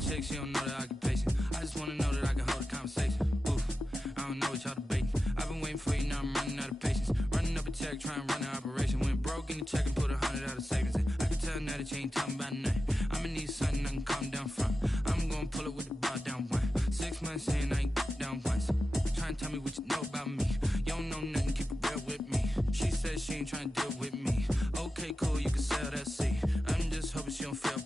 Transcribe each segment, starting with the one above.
chick, she don't know the occupation. I just wanna know that I can hold a conversation. Oof, I don't know what y'all debating. I've been waiting for you, now I'm running out of patience. Running up a check, trying to run an operation. Went broke in the check and put 100 out of savings in. I can tell now that you ain't talking about nothing. I'ma need something I can calm down from. I'm gonna pull it with the bar down one. 6 months in, I ain't down once. Trying to tell me what you know about me. You don't know nothing, keep it real with me. She said she ain't trying to deal with me. Okay, cool, you can sell that seat. I'm just hoping she don't fail.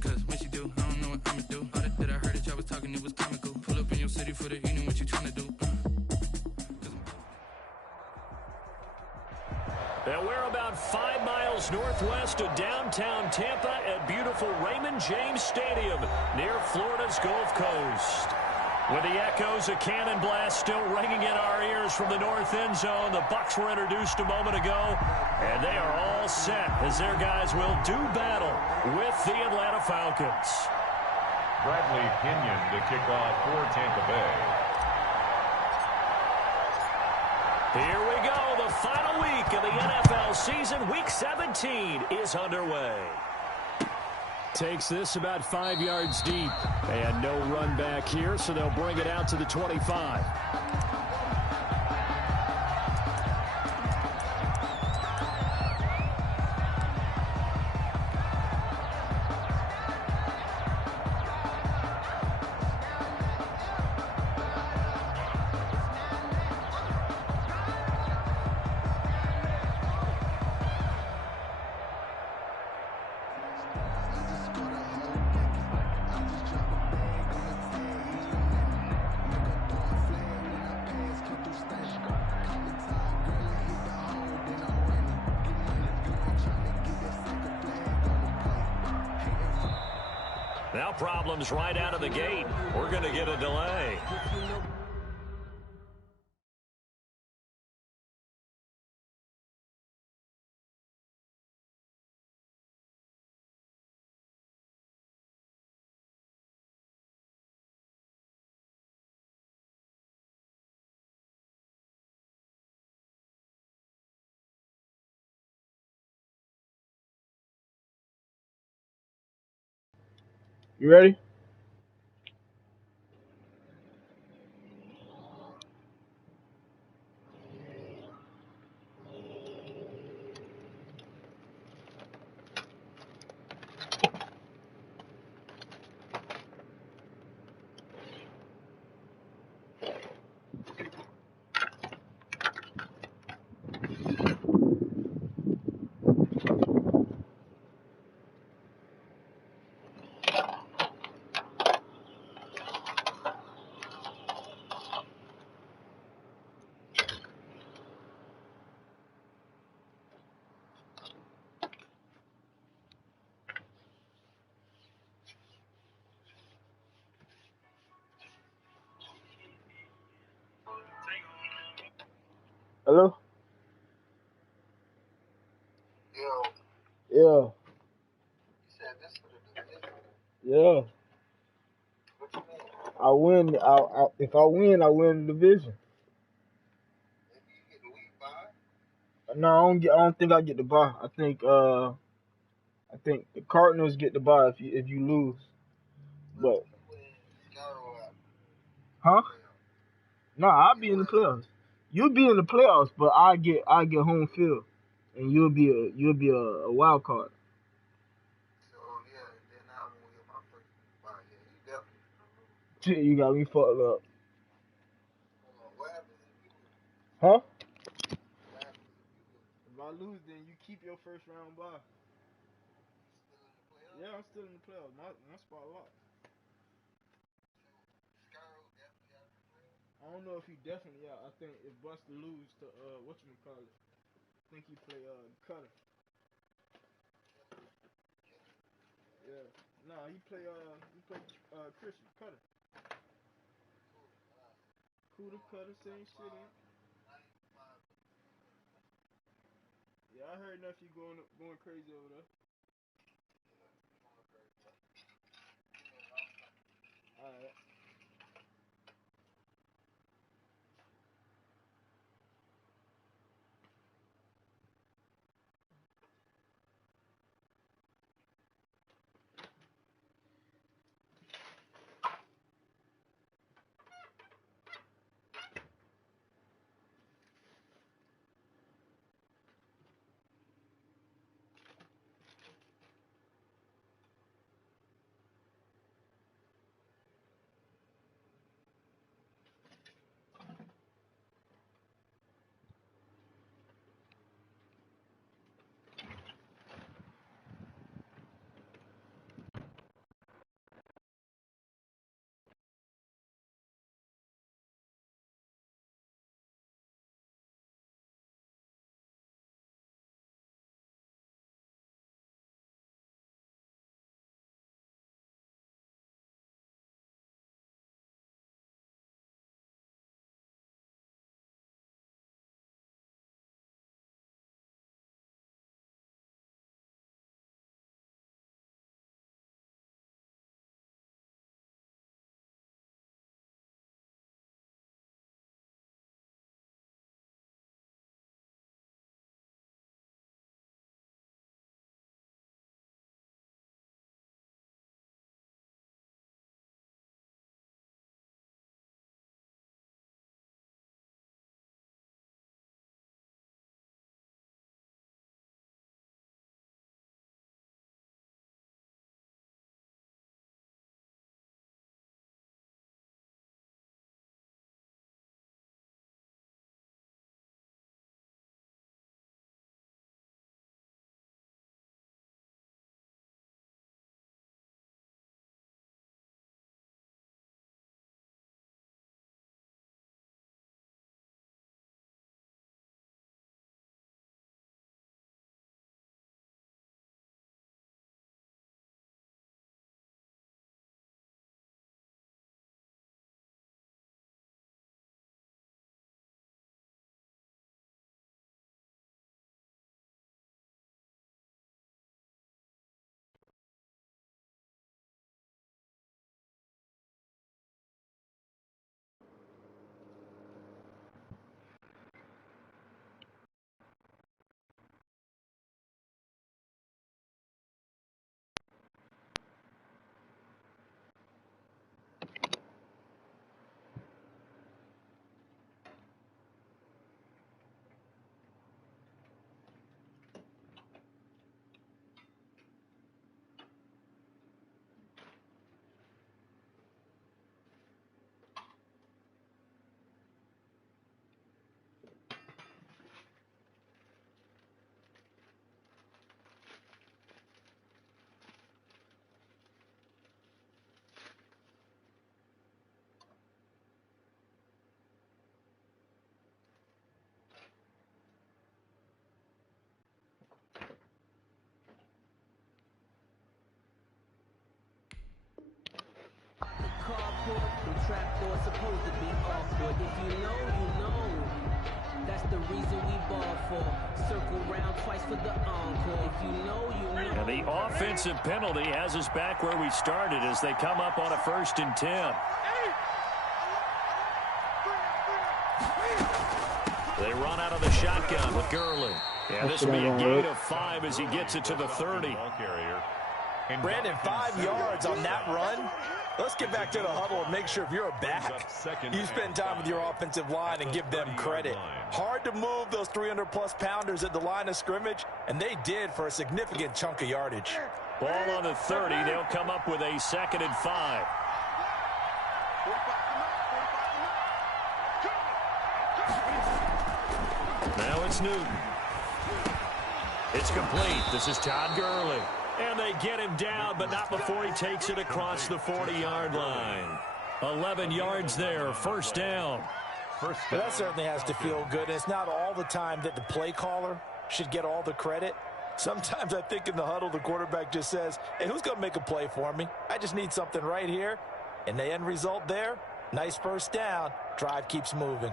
Cause when she do, I don't know what I'ma do. All that I heard that y'all was talking, it was comical. Pull up in your city for the evening, what you trying to do? And we're about 5 miles northwest of downtown Tampa at beautiful Raymond James Stadium near Florida's Gulf Coast. With the echoes of cannon blast still ringing in our ears from the north end zone, the Bucs were introduced a moment ago, and they are all set as their guys will do battle with the Atlanta Falcons. Bradley Pinion to kick off for Tampa Bay. Here we go. The final week of the NFL season, Week 17, is underway. Takes this about 5 yards deep. And no run back here, so they'll bring it out to the 25. Now problems right out of the gate. We're going to get a delay. You ready? Hello? Yeah. You said this for the division. Yeah. What you mean? I win. If I win, I win the division. Maybe you get the week bye? No, I don't think I get the bye. I think the Cardinals get the bye if you lose. But huh? No, I'll be in the playoffs. You'll be in the playoffs, but I get home field, and you'll be a wild card. So yeah, then I won't get my first bye. Yeah, you definitely. You got me fucked up. What happens if you lose? Huh? What happens if you lose? If I lose, then you keep your first round bye. Still in the playoffs? Yeah, I'm still in the playoffs. My spot locked. Scarrow definitely out of the playoffs? I don't know if he definitely out. I think if Buster lose to whatchamacallit, I think he play Cutter. Yeah. Nah, he play Christian Cutter. Cutter Cutter, same shit in. Yeah, I heard nephew going crazy over there. Alright. court, them trapdoors supposed to be awkward. If you know, you know. That's the reason we ball for. Circle round twice for the encore. If you know, you know. And the offensive penalty has us back where we started as they come up on a 1st and 10. They run out of the shotgun with Gurley. Yeah, this will be a gain of 5 as he gets it to the 30. Brandon, 5 yards on that run. Let's get back to the huddle and make sure if you're a back, you spend time with your offensive line and give them credit. Hard to move those 300-plus pounders at the line of scrimmage, and they did for a significant chunk of yardage. Ball on the 30. They'll come up with a 2nd and 5. Now it's Newton. It's complete. This is Todd Gurley. And they get him down, but not before he takes it across the 40-yard line. 11 yards there, 1st down. Well, that certainly has to feel good. And it's not all the time that the play caller should get all the credit. Sometimes I think in the huddle, the quarterback just says, hey, who's going to make a play for me? I just need something right here. And the end result there, nice 1st down. Drive keeps moving.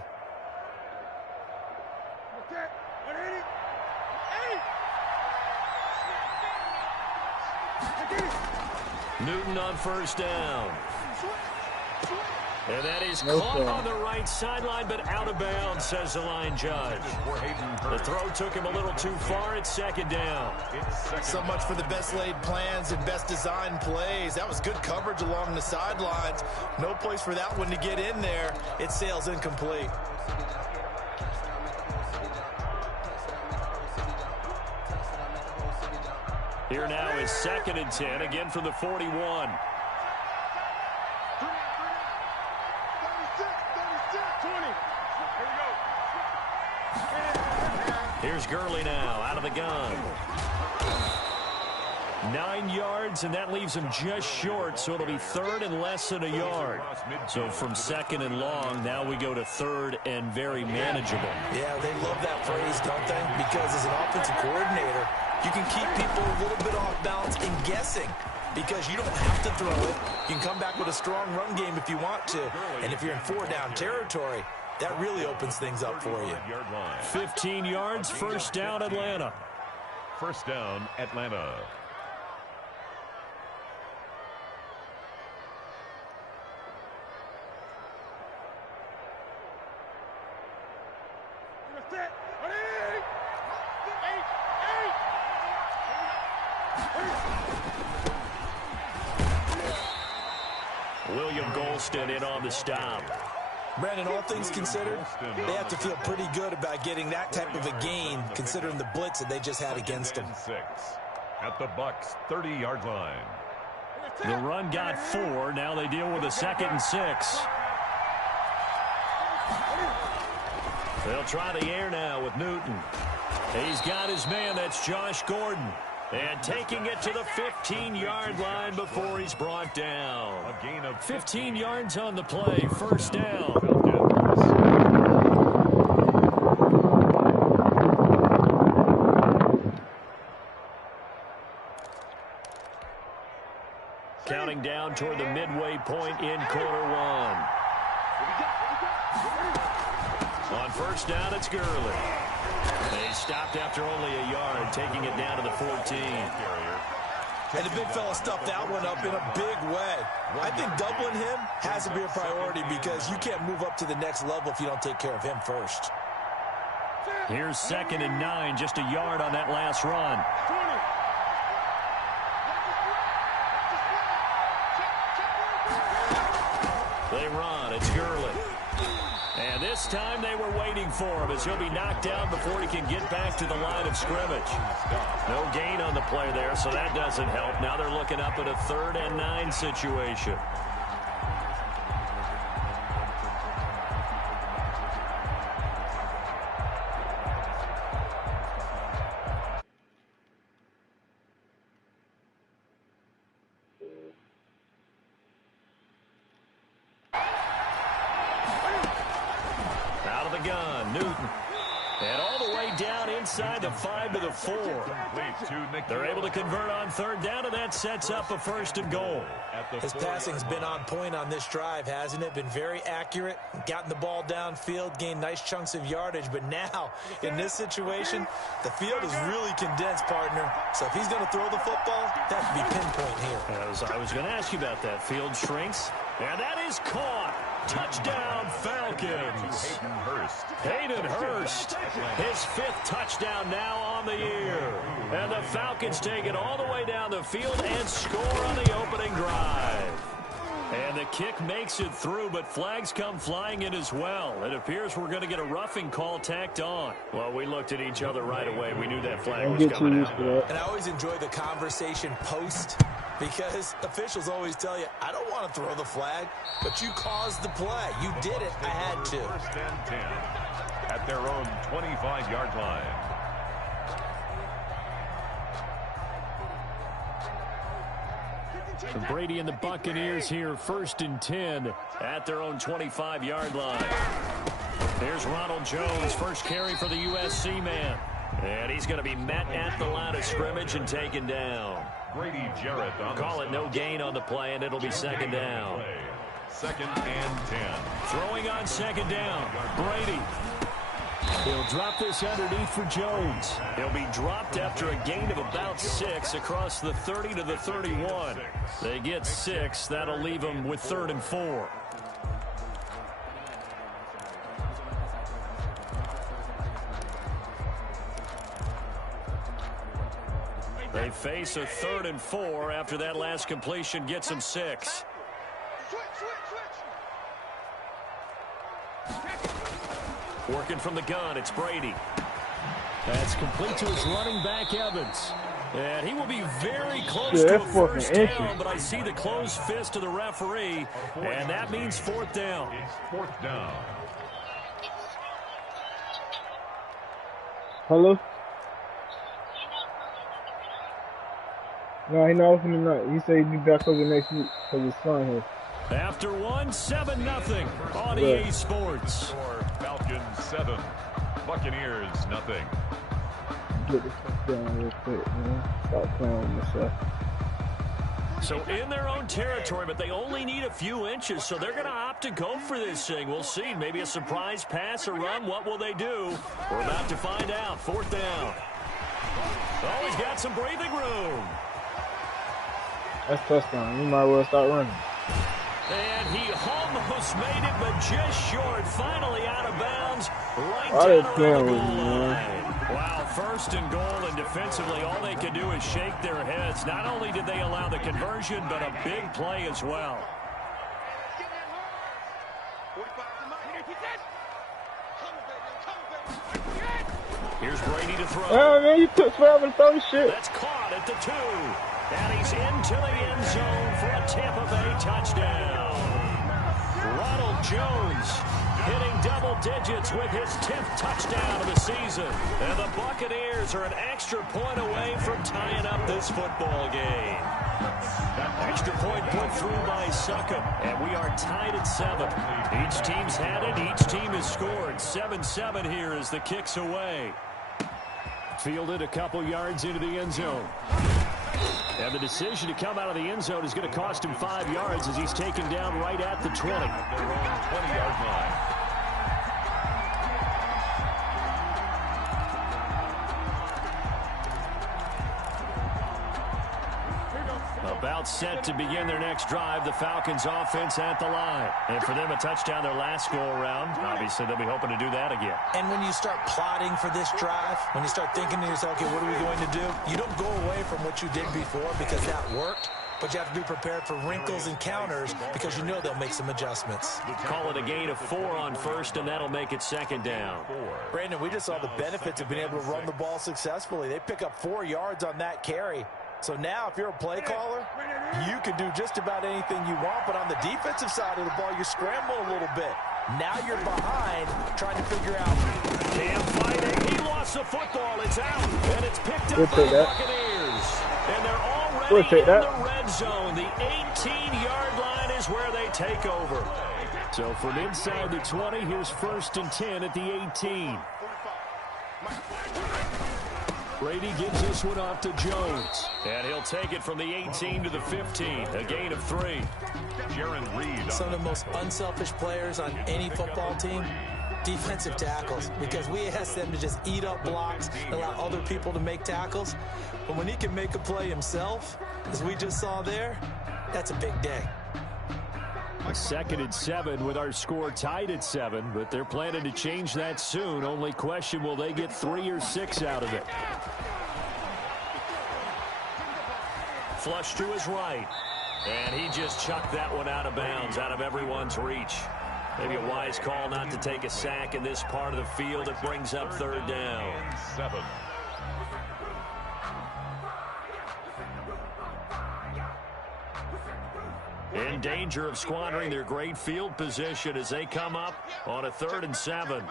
Newton on 1st down. And that is caught on the right sideline, but out of bounds, says the line judge. The throw took him a little too far. It's 2nd down. So much for the best laid plans and best designed plays. That was good coverage along the sidelines. No place for that one to get in there. It sails incomplete. Here now is 2nd and 10, again from the 41. Here's Gurley now, out of the gun. 9 yards, and that leaves him just short, so it'll be 3rd and less than a yard. So from 2nd and long, now we go to 3rd and very manageable. Yeah, they love that phrase, don't they? Because as an offensive coordinator, you can keep people a little bit off balance and guessing because you don't have to throw it. You can come back with a strong run game if you want to. And if you're in 4-down territory, that really opens things up for you. 15 yards, 1st down, Atlanta. 1st down, Atlanta. William Golston in on the stop. Brandon, all things considered, they have to feel pretty good about getting that type of a gain, considering the blitz that they just had against them. 6 at the Bucs 30-yard line. The run got 4. Now they deal with a 2nd and 6. They'll try the air now with Newton. He's got his man. That's Josh Gordon. And taking it to the 15-yard line before he's brought down. A gain of 15 yards on the play. 1st down. Counting down toward the midway point in quarter 1. On 1st down, it's Gurley. They stopped after only a yard, taking it down to the 14. And the big fella stuffed that one up in a big way. I think doubling him has to be a priority because you can't move up to the next level if you don't take care of him first. Here's 2nd and 9, just a yard on that last run. They run. It's Gurley. And this time they were waiting for him as he'll be knocked down before he can get back to the line of scrimmage. No gain on the play there, so that doesn't help. Now they're looking up at a 3rd and 9 situation. inside the 5 to the 4. They're able to convert on third down, and that sets up a 1st and goal. His passing's been on point on this drive, hasn't it? Been very accurate, gotten the ball downfield, gained nice chunks of yardage. But now, in this situation, the field is really condensed, partner. So if he's going to throw the football, that should be pinpoint here. I was going to ask you about that. Field shrinks, and that is caught. Touchdown, Falcons. Hayden Hurst, his 5th touchdown now on the year. And the Falcons take it all the way down the field and score on the opening drive. And the kick makes it through, but flags come flying in as well. It appears we're going to get a roughing call tacked on. Well, we looked at each other right away. We knew that flag was coming out. And I always enjoy the conversation post, because officials always tell you, I don't want to throw the flag, but you caused the play. You did it. I had to. 1st and 10 at their own 25-yard line. Brady and the Buccaneers here, 1st and 10 at their own 25-yard line. Here's Ronald Jones, first carry for the USC man. And he's going to be met at the line of scrimmage and taken down. Brady Jarrett on Call it no gain on the play, and it'll be 2nd down. 2nd and 10. Throwing on 2nd down, Brady. He'll drop this underneath for Jones. He'll be dropped after a gain of about 6 across the 30 to the 31. They get 6. That'll leave them with 3rd and 4. They face a 3rd and 4 after that last completion gets them 6. Working from the gun, it's Brady. That's complete to his running back, Evans. And he will be very close to a 1st down, but I see the closed fist of the referee, and that means 4th down. 4th down. Hello? No, he's not opening tonight. He said he'd be back over next week because his son here. After 7-0 on EA Sports. Falcons 7, Buccaneers nothing. Get the fuck down real quick, man. Stop playing with myself. So in their own territory, but they only need a few inches, so they're going to opt to go for this thing. We'll see. Maybe a surprise pass or run. What will they do? We're about to find out. 4th down. Oh, he's got some breathing room. That's touchdown. You might as well start running. And he almost made it, but just short. Finally out of bounds. Right down around the goal line. Wow, 1st and goal, and defensively all they could do is shake their heads. Not only did they allow the conversion, but a big play as well. Here's Brady to throw. Oh, man, you took forever to throw shit. That's caught at the 2. And he's into the end zone for a Tampa Bay touchdown. Ronald Jones hitting double digits with his 10th touchdown of the season. And the Buccaneers are an extra point away from tying up this football game. Extra point put through by Succop, and we are tied at 7. Each team's had it. Each team has scored. 7-7 here as the kick's away. Fielded a couple yards into the end zone. And the decision to come out of the end zone is going to cost him 5 yards as he's taken down right at the 20. Their own 20-yard line. About set to begin their next drive, the Falcons offense at the line. And for them, a touchdown their last go-around. Obviously, they'll be hoping to do that again. And when you start plotting for this drive, when you start thinking to yourself, okay, what are we going to do? You don't go away from what you did before because that worked. But you have to be prepared for wrinkles and counters because you know they'll make some adjustments. Call it a gain of 4 on 1st, and that'll make it 2nd down. Brandon, we just saw the benefits of being able to run the ball successfully. They pick up 4 yards on that carry. So now if you're a play caller, you can do just about anything you want. But on the defensive side of the ball, you scramble a little bit. Now you're behind trying to figure out. Cam fighting. He lost the football. It's out. And it's picked up by the Buccaneers. And they're already in the red zone. The 18-yard line is where they take over. So from inside the 20, here's 1st and 10 at the 18. Brady gives this one off to Jones. And he'll take it from the 18 to the 15. A gain of 3. Jaron Reed. Some of the most unselfish players on any football team, defensive tackles, because we ask them to just eat up blocks, allow other people to make tackles. But when he can make a play himself, as we just saw there, that's a big day. 2nd and 7 with our score tied at 7, but they're planning to change that soon. Only question, will they get 3 or 6 out of it? Flush to his right. And he just chucked that one out of bounds, out of everyone's reach. Maybe a wise call not to take a sack in this part of the field. It brings up 3rd down. 7. In danger of squandering their great field position as they come up on a 3rd and 7.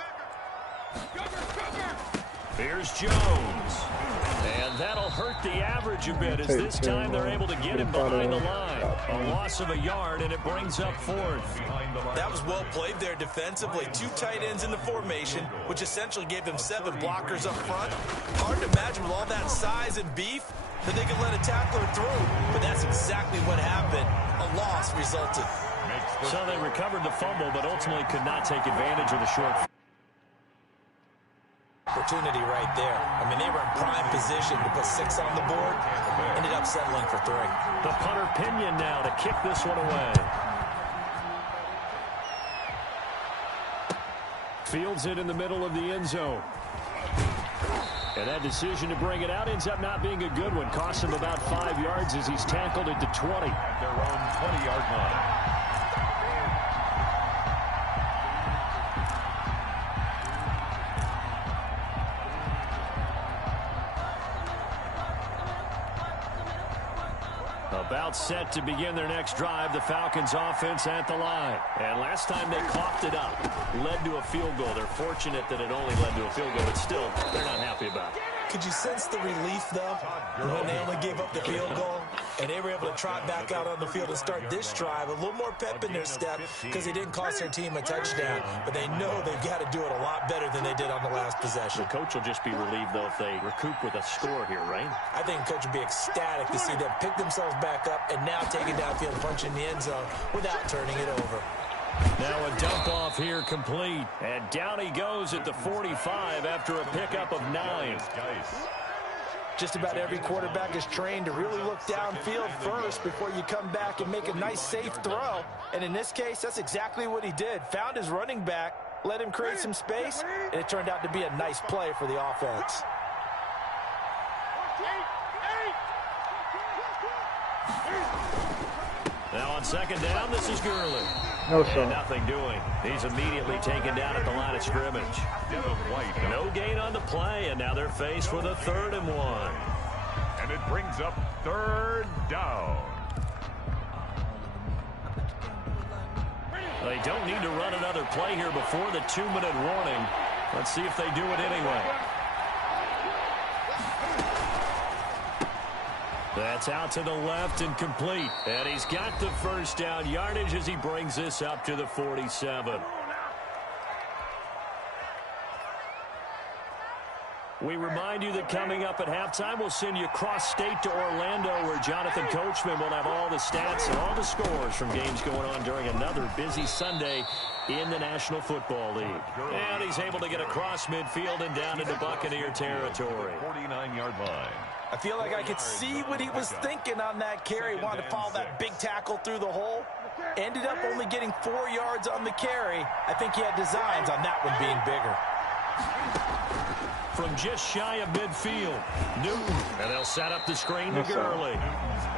Here's Jones. And that'll hurt the average a bit as this time they're able to get him behind the line. A loss of a yard, and it brings up 4th. That was well played there defensively. 2 tight ends in the formation, which essentially gave them 7 blockers up front. Hard to imagine with all that size and beef that they could let a tackler through. But that's exactly what happened. A loss resulted. So they recovered the fumble, but ultimately could not take advantage of the short opportunity right there. I mean, they were in prime position to put 6 on the board. Ended up settling for 3. The punter Pinion now to kick this one away. Fields it in the middle of the end zone. And that decision to bring it out ends up not being a good one. Cost him about 5 yards as he's tackled it to 20. At their own 20-yard line. About set to begin their next drive, the Falcons offense at the line. And last time they coughed it up, led to a field goal. They're fortunate that it only led to a field goal, but still, they're not happy about it. Could you sense the relief, though, when they only gave up the field goal and they were able to trot back out on the field and start this drive? A little more pep in their step because they didn't cost their team a touchdown, but they know they've got to do it a lot better than they did on the last possession. The coach will just be relieved, though, if they recoup with a score here, right? I think the coach would be ecstatic to see them pick themselves back up and now take it downfield, punch in the end zone without turning it over. Now a dump off here complete. And down he goes at the 45 after a pickup of 9. Just about every quarterback is trained to really look downfield first before you come back and make a nice, safe throw. And in this case, that's exactly what he did. Found his running back, let him create some space, and it turned out to be a nice play for the offense. Now on 2nd down, this is Gurley. No, sir. And nothing doing. He's immediately taken down at the line of scrimmage. No gain on the play, and now they're faced with a 3rd and 1. And it brings up 3rd down. They don't need to run another play here before the 2-minute warning. Let's see if they do it anyway. That's out to the left and complete. And he's got the 1st down yardage as he brings this up to the 47. We remind you that coming up at halftime, we'll send you cross-state to Orlando, where Jonathan Coachman will have all the stats and all the scores from games going on during another busy Sunday in the National Football League. And he's able to get across midfield and down into Buccaneer territory. 49-yard line. I feel like I could see what he was thinking on that carry. Wanted to follow that big tackle through the hole. Ended up only getting 4 yards on the carry. I think he had designs on that one being bigger. From just shy of midfield, Newton. And they'll set up the screen to Gurley.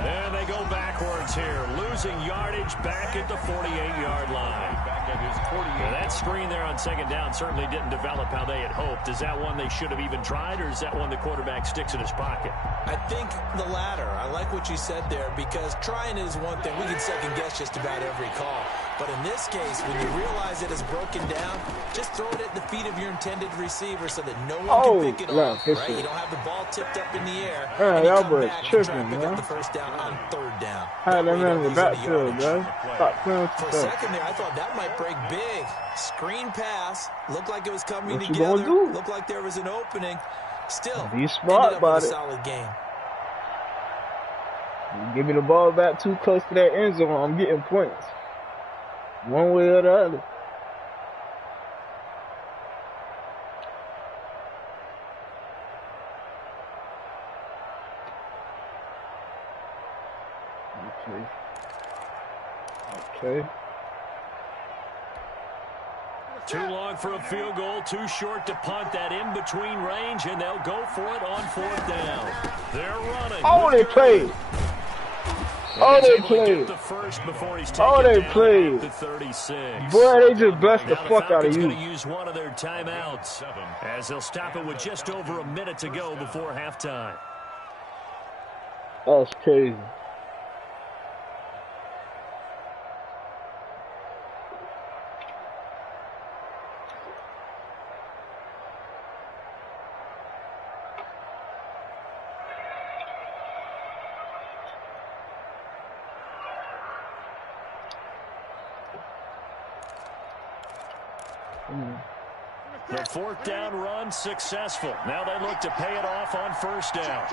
And they go backwards here, losing yardage back at the 48-yard line. Back at his 48. Now that screen there on 2nd down certainly didn't develop how they had hoped. Is that one they should have even tried, or is that one the quarterback sticks in his pocket? I think the latter. I like what you said there, because trying is one thing. We can second guess just about every call. But in this case, when you realize it is broken down, just throw it at the feet of your intended receiver so that no one can pick it off, right? You don't have the ball tipped up in the air, and you come back and try to pick up the first down on third down. That man in the backfield, bro. Stop playing for a second there, I thought that might break big. Screen pass. Looked like it was coming together. Looked like there was an opening. Still, be smart about it. Solid game. You give me the ball back too close to that end zone, I'm getting points. One way or the other. Okay. Too long for a field goal, too short to punt that in between range, and they'll go for it on fourth down. They're running. Oh, they played. Oh, they played. Oh, they played. Boy, they just blessed the fuck out of you. Going to use one of their timeouts as they'll stop it with just over a minute to go before halftime. That's crazy. The fourth down run successful. Now they look to pay it off on first down.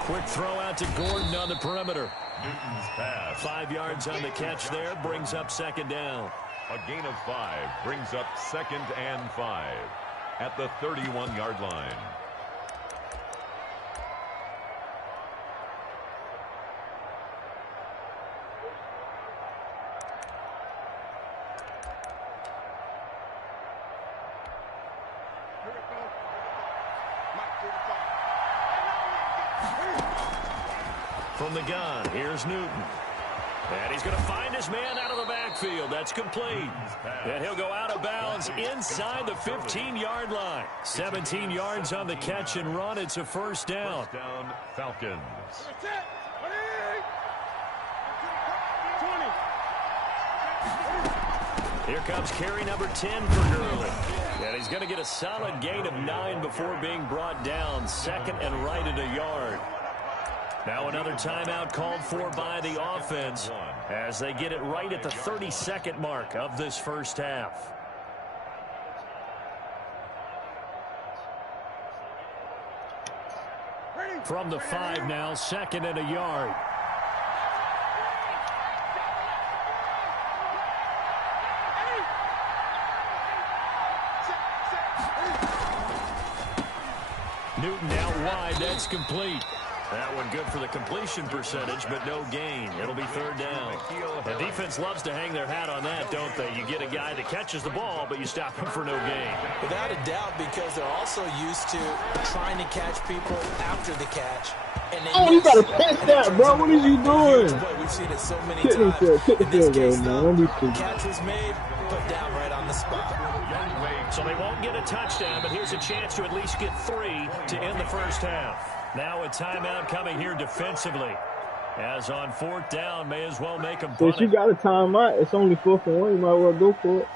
Quick throw out to Gordon on the perimeter. Newton's pass. 5 yards on the catch there, brings up second down. A gain of 5 brings up 2nd and 5 at the 31-yard line. From the gun, here's Newton. And he's going to find his man out of the backfield. That's complete. And he'll go out of bounds inside the 15-yard line. 17 yards on the catch and run. It's a first down. First down, Falcons. Here comes carry number 10 for Gurley. And he's going to get a solid gain of 9 before being brought down. Second and right at a yard. Now another timeout called for by the offense as they get it right at the 32nd mark of this first half. From the 5 now, second and a yard. Newton out wide, that's complete. That one good for the completion percentage, but no gain. It'll be third down. The defense loves to hang their hat on that, don't they? You get a guy that catches the ball, but you stop him for no gain. Without a doubt, because they're also used to trying to catch people after the catch. And they you gotta pass that, bro. What is you doing? We've seen it so many times. In this case, though, catch was made, put down right on the spot. So they won't get a touchdown, but here's a chance to at least get 3 to end the first half. Now a timeout coming here defensively. As on fourth down, may as well make them punt. If you got a timeout, it's only 4th and 1. You might well go for it.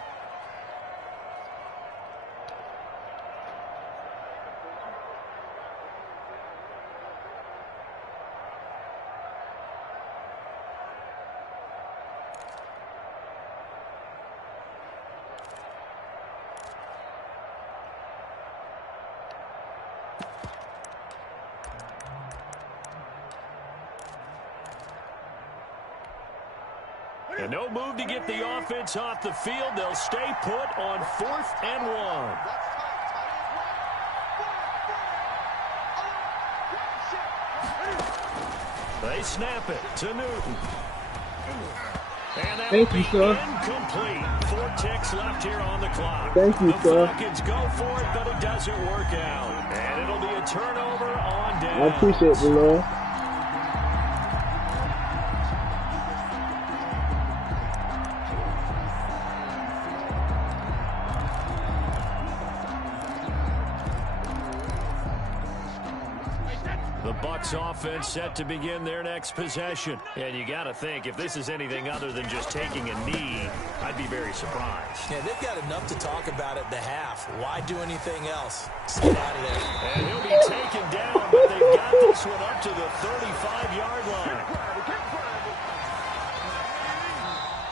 And no move to get the offense off the field. They'll stay put on 4th and 1. They snap it to Newton. And that will be incomplete. 4 ticks left here on the clock. Thank you, the sir. Falcons go for it, but it doesn't work out. And it'll be a turnover on down. I appreciate the love. The Bucs offense set to begin their next possession. And you got to think, if this is anything other than just taking a knee, I'd be very surprised. Yeah, they've got enough to talk about at the half. Why do anything else? Let's get out of there. And he'll be taken down, but they've got this one up to the 35-yard line.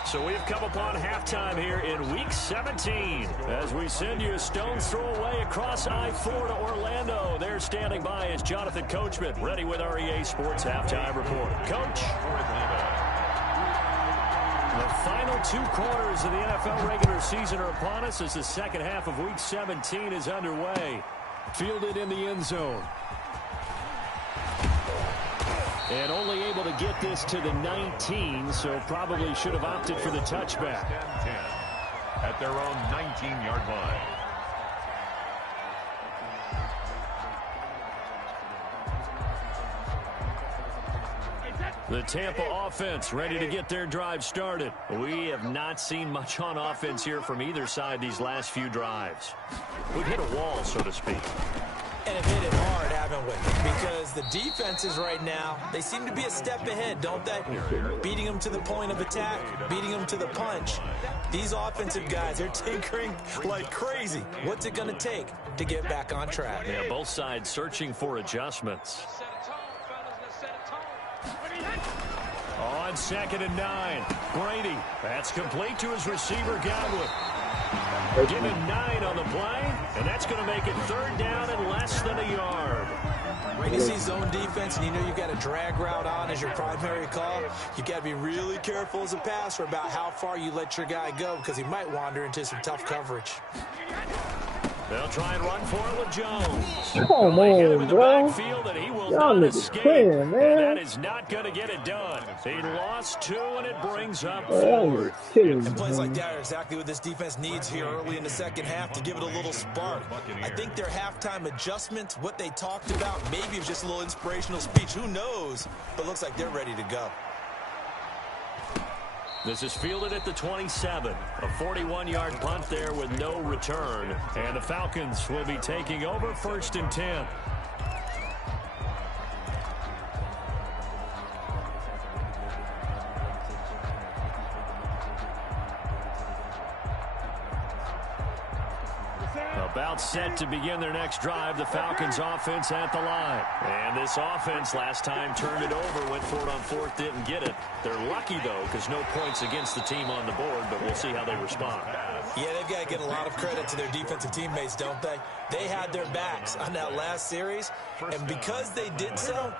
So we've come upon halftime here in Week 17 as we send you a stone's throw away across I-4 to Orlando. There standing by is Jonathan Coachman, ready with our EA Sports Halftime Report. Coach. The final 2 quarters of the NFL regular season are upon us as the second half of Week 17 is underway. Fielded in the end zone. And only able to get this to the 19, so probably should have opted for the touchback. 10 at their own 19-yard line. The Tampa offense ready to get their drive started. We have not seen much on offense here from either side these last few drives. We've hit a wall, so to speak. And have hit it hard, haven't we? Because the defenses right now, they seem to be a step ahead, don't they? Beating them to the point of attack, beating them to the punch. These offensive guys, they're tinkering like crazy. What's it going to take to get back on track? Yeah, both sides searching for adjustments. On 2nd and 9, Brady. That's complete to his receiver, Godwin. Given 9 on the play, and that's going to make it 3rd down and less than a yard. When you see zone defense and you know you've got a drag route on as your primary call, you've got to be really careful as a passer about how far you let your guy go because he might wander into some tough coverage. They'll try and run for it with Jones. Come on, bro. And he will Y'all not niggas escape. playing, man. And that is not going to get it done. He lost 2, and it brings up 4. And plays like that are exactly what this defense needs here early in the second half to give it a little spark. I think their halftime adjustments, what they talked about, maybe it was just a little inspirational speech. Who knows? But looks like they're ready to go. This is fielded at the 27. A 41-yard punt there with no return. And the Falcons will be taking over 1st and 10. About set to begin their next drive, the Falcons offense at the line. And this offense last time turned it over, went for it on 4th, didn't get it. They're lucky, though, because no points against the team on the board, but we'll see how they respond. Yeah, they've got to get a lot of credit to their defensive teammates, don't they? They had their backs on that last series, and because they did so,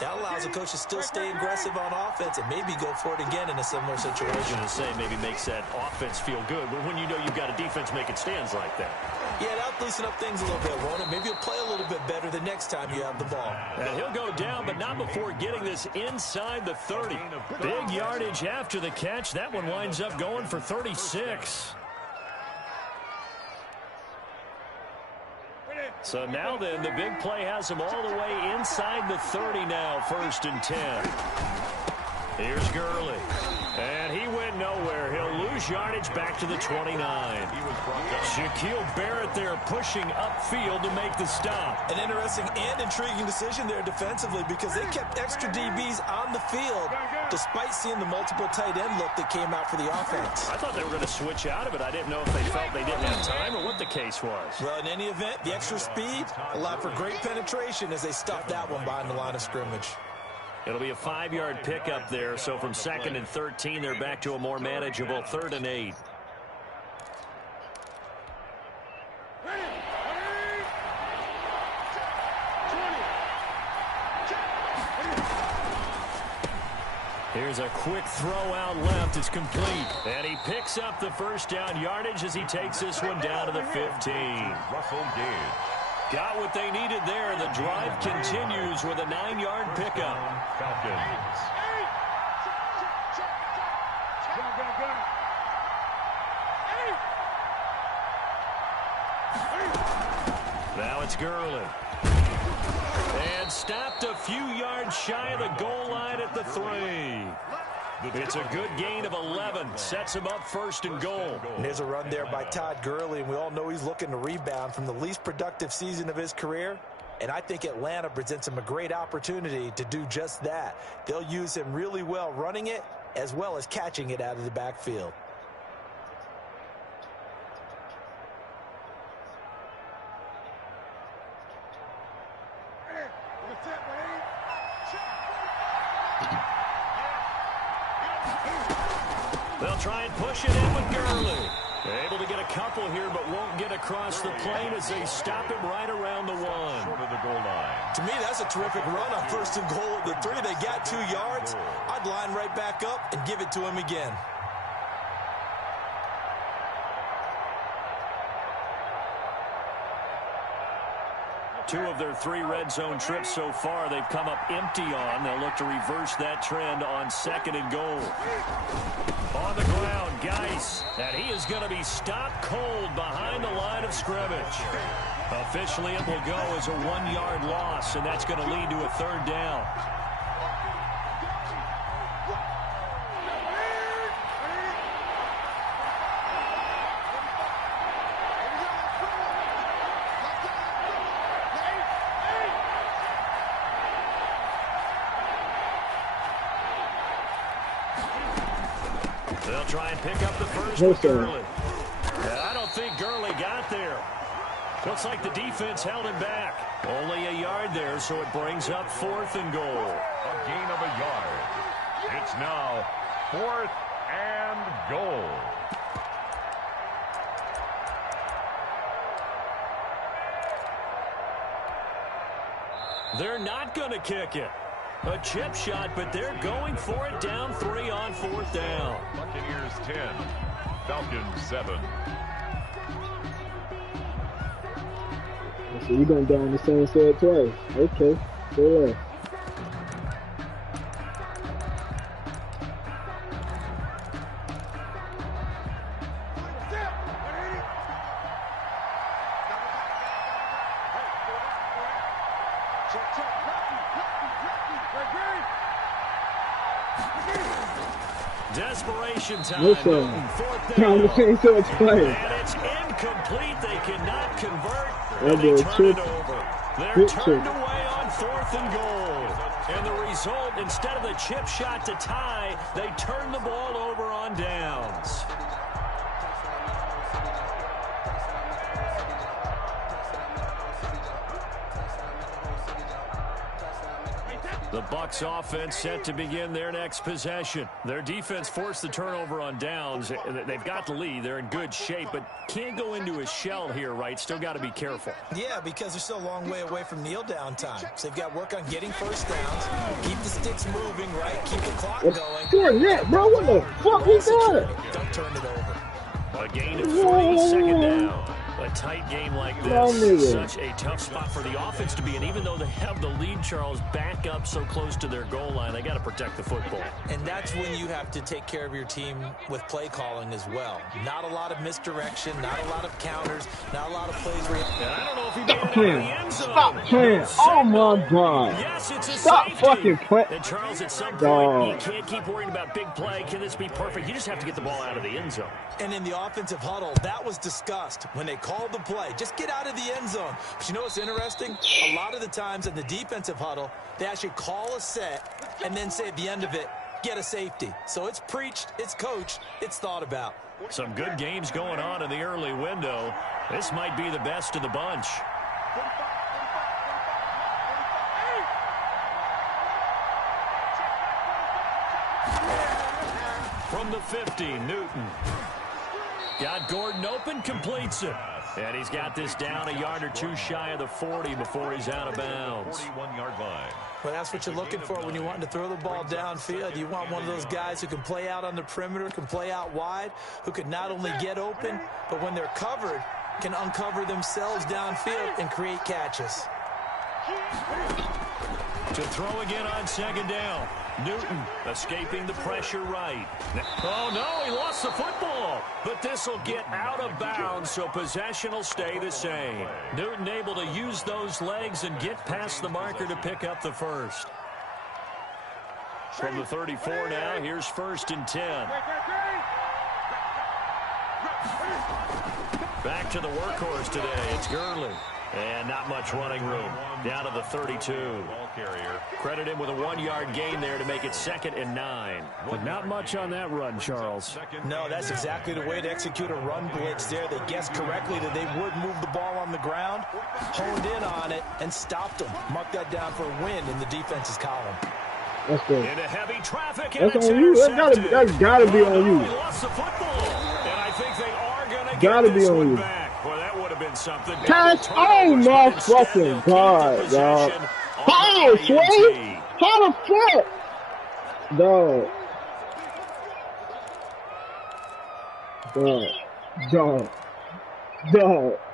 that allows the coach to still stay aggressive on offense and maybe go for it again in a similar situation. I was going to say maybe makes that offense feel good, but when you know you've got a defense making stands like that. Yeah, that'll loosen up things a little bit, won't it? Maybe you'll play a little bit better the next time you have the ball. And he'll go down, but not before getting this inside the 30. Big yardage after the catch. That one winds up going for 36. So now then, the big play has him all the way inside the 30 now, 1st and 10. Here's Gurley. And he went nowhere. He'll lose yardage back to the 29. Shaquille Barrett there pushing upfield to make the stop. An interesting and intriguing decision there defensively because they kept extra DBs on the field despite seeing the multiple tight end look that came out for the offense. I thought they were going to switch out of it. I didn't know if they felt they didn't have time or what the case was. Well, in any event, the extra speed allowed for great penetration as they stuffed that one behind the line of scrimmage. It'll be a 5-yard pickup there, so from 2nd and 13, they're back to a more manageable 3rd and 8. Here's a quick throw out left. It's complete. And he picks up the 1st down yardage as he takes this one down to the 15. Russell Gage. Got what they needed there. The drive continues with a 9-yard pickup. Falcons. Now it's Gurley. And stopped a few yards shy of the goal line at the 3. It's a good gain of 11. Sets him up 1st and goal. And there's a run there by Todd Gurley, and we all know he's looking to rebound from the least productive season of his career. And I think Atlanta presents him a great opportunity to do just that. They'll use him really well running it as well as catching it out of the backfield. They'll try and push it in with Gurley. Able to get a couple here, but won't get across the plane as they stop him right around the 1. Short of the goal line. To me, that's a terrific run on 1st and goal at the 3. They got 2 yards. I'd line right back up and give it to him again. Two of their 3 red zone trips so far, they've come up empty on. They'll look to reverse that trend on 2nd and goal. On the ground, Geis, and he is going to be stopped cold behind the line of scrimmage. Officially, it will go as a 1-yard loss, and that's going to lead to a 3rd down. They'll try and pick up the first with Gurley. I don't think Gurley got there. Looks like the defense held him back. Only a yard there, so it brings up 4th and goal. A gain of a yard. It's now 4th and goal. They're not going to kick it. A chip shot, but they're going for it down 3 on 4th down. Buccaneers 10, Falcons 7. So you're going down the same side twice. Okay. Go ahead. Desperation time. Listen, Fourth down the same side twice. And it's incomplete. They cannot convert. That And they boy turn tripped. it over. They're Quick turned trick. away on 4th and goal. And the result, instead of the chip shot to tie, they turn the ball over on downs. The Bucs offense set to begin their next possession. Their defense forced the turnover on downs. They've got the lead. They're in good shape, but can't go into a shell here, right? Still got to be careful. Yeah, because they're still a long way away from kneel down time. So they've got to work on getting first downs, keep the sticks moving, right? Keep the clock going. Good net, bro. What the fuck we got? Don't turn it over. A gain of 3, 2nd down. A tight game like this, such a tough spot for the offense to be in. Even though they have the lead, Charles, back up so close to their goal line, they got to protect the football. And that's when you have to take care of your team with play calling as well. Not a lot of misdirection, not a lot of counters, not a lot of plays where And I don't know if he Stop made it playing. in the end zone. Stop playing. Oh my God. Yes, it's a Stop safety. fucking playing. And Charles, at some point, Dog. you can't keep worrying about big play. Can this be perfect? You just have to get the ball out of the end zone. And in the offensive huddle, that was discussed when they called the play. Just get out of the end zone. But you know what's interesting? A lot of the times in the defensive huddle, they actually call a set and then say at the end of it, get a safety. So it's preached, it's coached, it's thought about. Some good games going on in the early window. This might be the best of the bunch. From the 50, Newton. Got Gordon open, completes it. And he's got this down a yard or two shy of the 40 before he's out of bounds. 41-yard line. Well, that's what you're looking for when you want to throw the ball downfield. You want one of those guys who can play out on the perimeter, can play out wide, who can not only get open, but when they're covered, can uncover themselves downfield and create catches. To throw again on 2nd down. Newton escaping the pressure right. Oh, no, he lost the football. But this will get out of bounds, so possession will stay the same. Newton able to use those legs and get past the marker to pick up the first. From the 34 now, here's 1st and 10. Back to the workhorse today. It's Gurley. And not much running room. Down to the 32. Credit him with a 1-yard gain there to make it 2nd and 9. But not much on that run, Charles. No, that's exactly the way to execute a run blitz there. They guessed correctly that they would move the ball on the ground, honed in on it, and stopped them. Mark that down for a win in the defense's column. That's good. Into heavy traffic, that's on you. That's gotta be on you. He lost the football. And I think they are going to gotta get be this on one you. back. Well, that would have been something. Catch! Oh my fucking god, dog. How, Sway? How the fuck? Dog.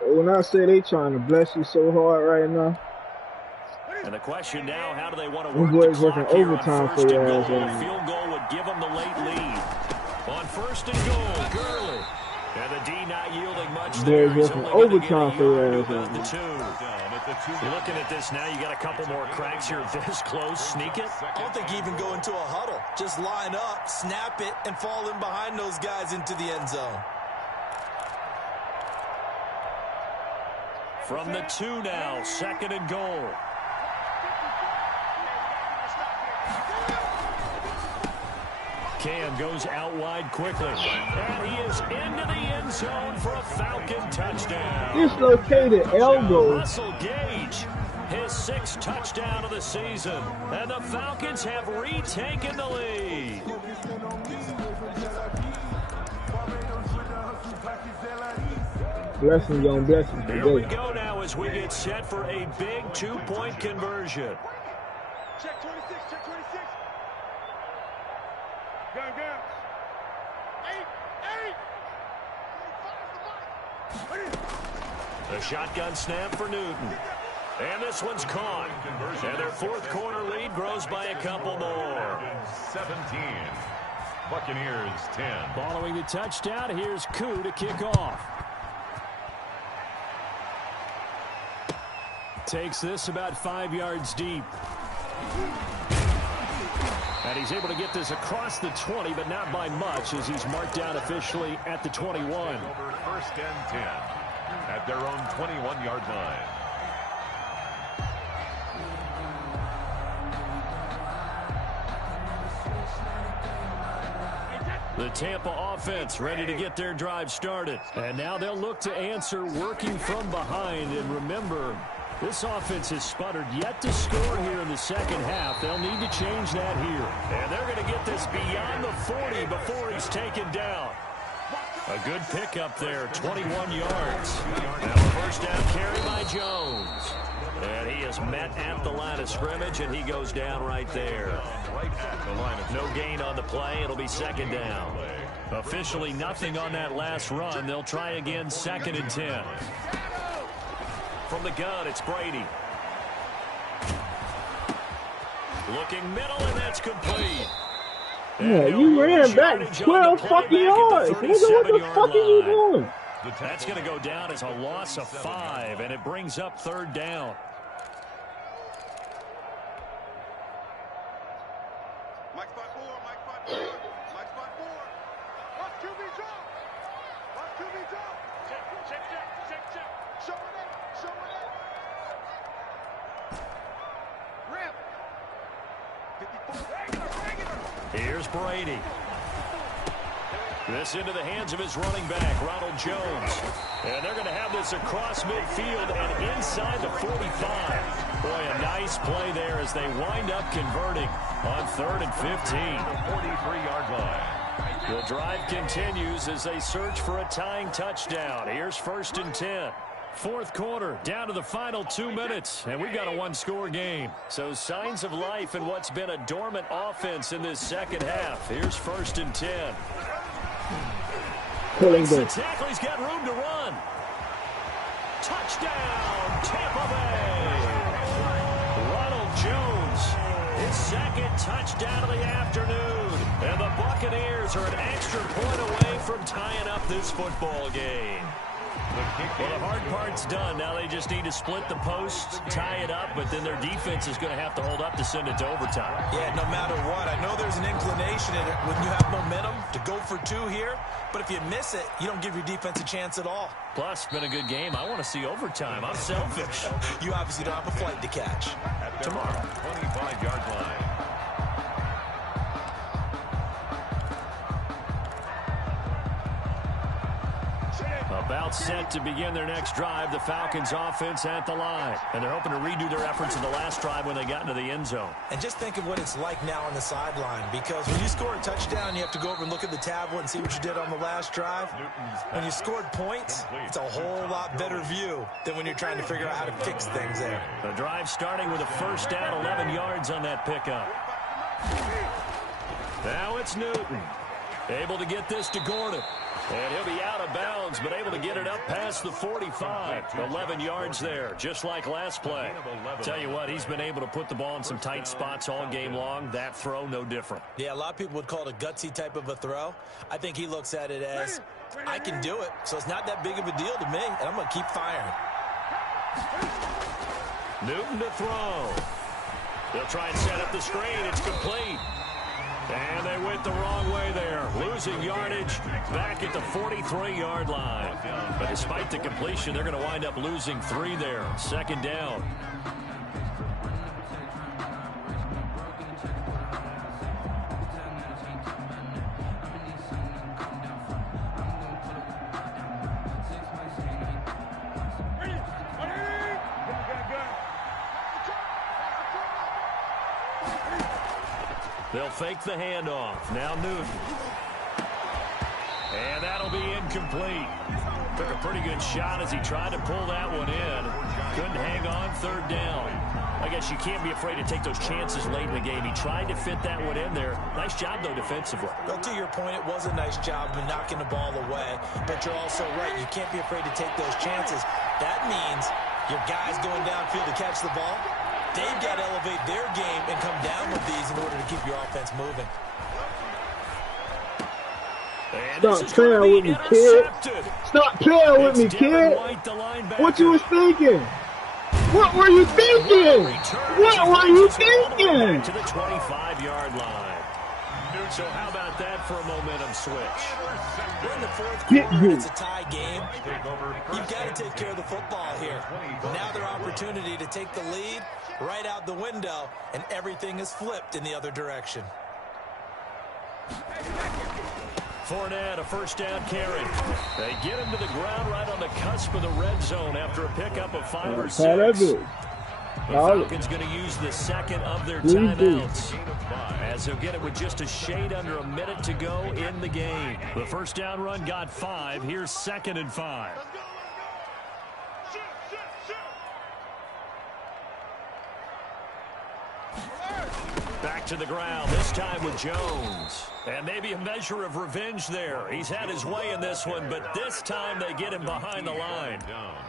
When I say they trying to bless you so hard right now. And the question now, how do they want to them work boys the clock working here overtime on for 1st your and ass. goal? Field goal would give them the late lead. On 1st and goal, Gurley. And the D not yielding much there. Boys working overtime for your ass. Looking at this now, you got a couple more cracks here. This close, sneak it. I don't think you even go into a huddle. Just line up, snap it, and fall in behind those guys into the end zone. From the 2 now, 2nd and goal. Cam goes out wide quickly. And he is into the end zone for a Falcon touchdown. Dislocated elbow. Russell Gage, his 6th touchdown of the season. And the Falcons have retaken the lead. Blessings on blessings today. Here we go now as we get set for a big 2-point conversion. Check 26, check 26. Go. 8. The shotgun snap for Newton. And this one's caught. And their 4th quarter lead grows by a couple more. 17. Buccaneers 10. Following the touchdown, here's Koo to kick off. Takes this about 5 yards deep. And he's able to get this across the 20, but not by much, as he's marked down officially at the 21. Over 1st and 10 at their own 21-yard line. The Tampa offense ready to get their drive started. And now they'll look to answer working from behind. And remember, this offense has sputtered yet to score here in the 2nd half. They'll need to change that here. And they're going to get this beyond the 40 before he's taken down. A good pickup there, 21 yards. Now a 1st down carry by Jones. And he is met at the line of scrimmage, and he goes down right there. No gain on the play. It'll be 2nd down. Officially nothing on that last run. They'll try again, 2nd and 10. From the gun, it's Brady. Looking middle, and that's complete. Yeah, you ran back 12 fucking yards. Nigga, what the fuck are you doing? That's going to go down as a loss of 5, and it brings up 3rd down. Mike spot 4, Mike spot 4, Mike spot 4. Watch QB drop. Watch QB drop. Check. Show it up. Ramp. 54. Here's Brady. This into the hands of his running back, Ronald Jones. And they're going to have this across midfield and inside the 45. Boy, a nice play there as they wind up converting on 3rd and 15. 43-yard line. The drive continues as they search for a tying touchdown. Here's 1st and 10. 4th quarter, down to the final 2 minutes, and we've got a 1-score game. So signs of life in what's been a dormant offense in this 2nd half. Here's 1st and 10. Pulling The the tackle, he's got room to run. Touchdown, Tampa Bay. Ronald Jones, his second touchdown of the afternoon. And the Buccaneers are an extra point away from tying up this football game. Well, the hard part's done. Now they just need to split the posts, tie it up, but then their defense is going to have to hold up to send it to overtime. Yeah, no matter what. I know there's an inclination in it when you have momentum to go for two here, but if you miss it, you don't give your defense a chance at all. Plus, it's been a good game. I want to see overtime. I'm selfish. You obviously don't have a flight to catch. Tomorrow, 25-yard line. About set to begin their next drive, the Falcons offense at the line. And they're hoping to redo their efforts in the last drive when they got into the end zone. And just think of what it's like now on the sideline, because when you score a touchdown, you have to go over and look at the tablet and see what you did on the last drive. When you scored points, it's a whole lot better view than when you're trying to figure out how to fix things there. The drive starting with a first down, 11 yards on that pickup. Now it's Newton. Able to get this to Gordon. And he'll be out of bounds, but able to get it up past the 45. 11 yards there, just like last play. Tell you what, he's been able to put the ball in some tight spots all game long. That throw, no different. Yeah, a lot of people would call it a gutsy type of a throw. I think he looks at it as, I can do it, so it's not that big of a deal to me, and I'm going to keep firing. Newton to throw. They'll try and set up the screen. It's complete. And they went the wrong way there. Losing yardage back at the 43-yard line. But despite the completion, they're going to wind up losing 3 there. Second down. They'll fake the handoff. Now Newton. And that'll be incomplete. Took a pretty good shot as he tried to pull that one in. Couldn't hang on, third down. I guess you can't be afraid to take those chances late in the game. He tried to fit that one in there. Nice job, though, defensively. Well, to your point, it was a nice job of knocking the ball away. But you're also right. You can't be afraid to take those chances. That means your guys going downfield to catch the ball, they've got to elevate their game and come down with these in order to keep your offense moving. Stop playing with me, kid. Stop playing with me, kid. What you was thinking? What were you thinking? What were you thinking? To the 25-yard line. So how about that for a momentum switch? We're in the fourth quarter. It's a tie game. You've got to take care of the football here. Now their opportunity to take the lead right out the window, and everything is flipped in the other direction. Fournette, a first down carry. They get him to the ground right on the cusp of the red zone after a pickup of 5 or 6. The Falcons going to use the second of their timeouts, as they'll get it with just a shade under a minute to go in the game. The first down run got 5. Here's 2nd and 5. Back to the ground, this time with Jones. And maybe a measure of revenge there. He's had his way in this one, but this time they get him behind the line.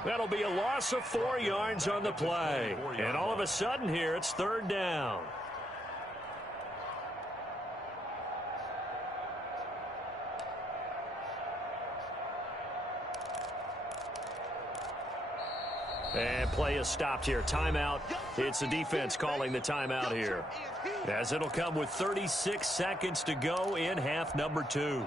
That'll be a loss of 4 yards on the play. And all of a sudden here, it's 3rd down. And play is stopped here. Timeout. It's the defense calling the timeout here, as it'll come with 36 seconds to go in half number 2.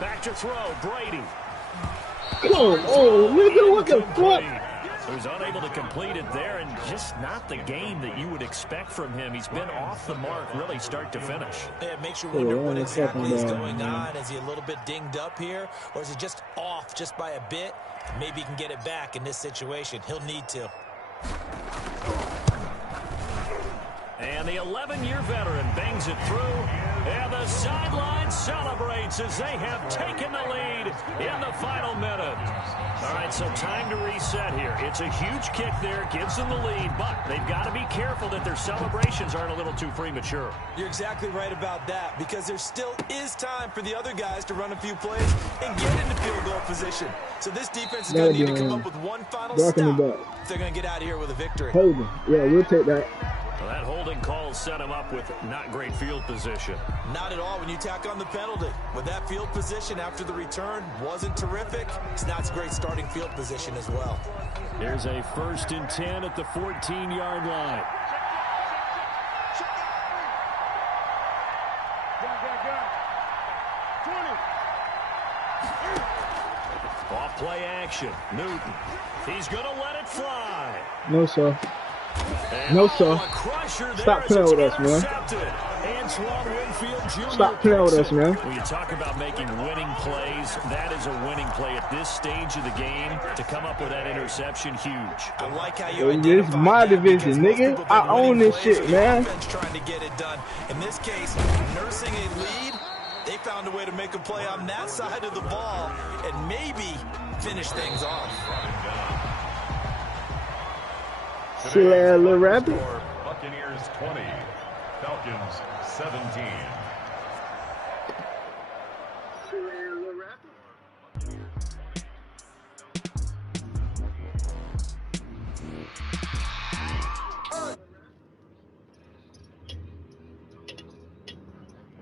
Back to throw, Brady. Come on, nigga, what the fuck? He was unable to complete it there, and just not the game that you would expect from him. He's been off the mark really start to finish. Yeah, it makes you wonder what exactly is going on. Is he a little bit dinged up here, or is he just off just by a bit? Maybe he can get it back in this situation. He'll need to. And the 11-year veteran bangs it through, and the sideline celebrates as they have taken the lead in the final minute. All right, so time to reset here. It's a huge kick there, gives them the lead, but they've got to be careful that their celebrations aren't a little too premature. You're exactly right about that, because there still is time for the other guys to run a few plays and get into field goal position. So this defense is going to need to come up with one final stop if they're going to get out of here with a victory. Holding. Yeah, we'll take that. Well, that holding call set him up with not great field position. Not at all when you tack on the penalty. With that field position after the return wasn't terrific, it's not a great starting field position as well. There's a 1st and 10 at the 14-yard line. Off play action. Newton. He's going to let it fly. No, sir. No, sir. Stop playing with us, man. Stop playing with us, man. When you talk about making winning plays, that is a winning play at this stage of the game. To come up with that interception, huge. I like how you this is my division, nigga. I own this shit, man. Trying to get it done. In this case, nursing a lead, they found a way to make a play on that side of the ball and maybe finish things off. See you later, little rabbit. Buccaneers 20, Falcons 17.